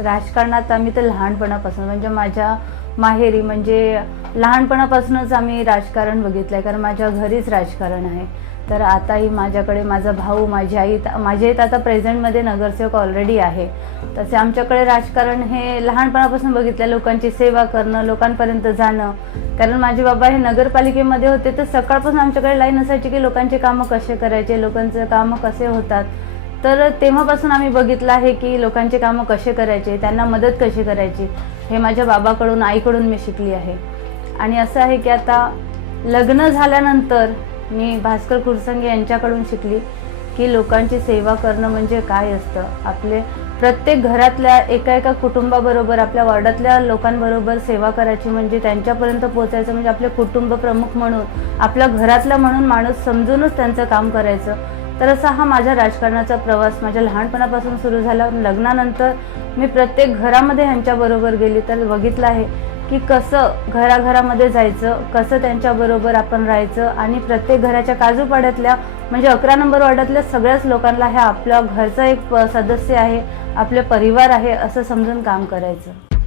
राजकारणात आम्ही तर लहानपणापासून म्हणजे माझ्या माहेरी म्हणजे लहानपणापासूनच आम्ही राजकारण बघितलं आहे कारण माझ्या घरीच राजकारण आहे. तर आताही माझ्याकडे माझा भाऊ माझी आई माझी आई आता प्रेझेंटमध्ये नगरसेवक ऑलरेडी आहे. तसे आमच्याकडे राजकारण हे लहानपणापासून बघितलं लोकांची सेवा करणं लोकांपर्यंत जाणं. कारण माझे बाबा हे नगरपालिकेमध्ये होते तर सकाळपासून आमच्याकडे लाईन असायची की लोकांचे कामं कसे करायचे लोकांचं कामं कसे होतात. तर तेव्हापासून आम्ही बघितलं आहे की लोकांचे कामं कसे करायचे त्यांना मदत कशी करायची हे माझ्या बाबाकडून आईकडून मी शिकली आहे. आणि असं आहे की आता लग्न झाल्यानंतर मी भास्कर कुरसंगे यांच्याकडून शिकली की लोकांची सेवा करणं म्हणजे काय असतं. आपले प्रत्येक घरातल्या एका एका कुटुंबाबरोबर आपल्या वॉर्डातल्या लोकांबरोबर सेवा करायची म्हणजे त्यांच्यापर्यंत पोचायचं म्हणजे आपले कुटुंब प्रमुख म्हणून आपल्या घरातला म्हणून माणूस समजूनच त्यांचं काम करायचं. तर असा हा माझ्या राजकारणाचा प्रवास माझ्या लहानपणापासून सुरू झाला. लग्नानंतर मी प्रत्येक घरामध्ये ह्यांच्याबरोबर गेली. तर बघितलं आहे की कसं घराघरामध्ये जायचं कसं त्यांच्याबरोबर आपण राहायचं आणि प्रत्येक घराच्या काजूपाड्यातल्या म्हणजे अकरा नंबर वाड्यातल्या सगळ्याच लोकांना ह्या आपल्या घरचा एक सदस्य आहे आपले परिवार आहे असं समजून काम करायचं.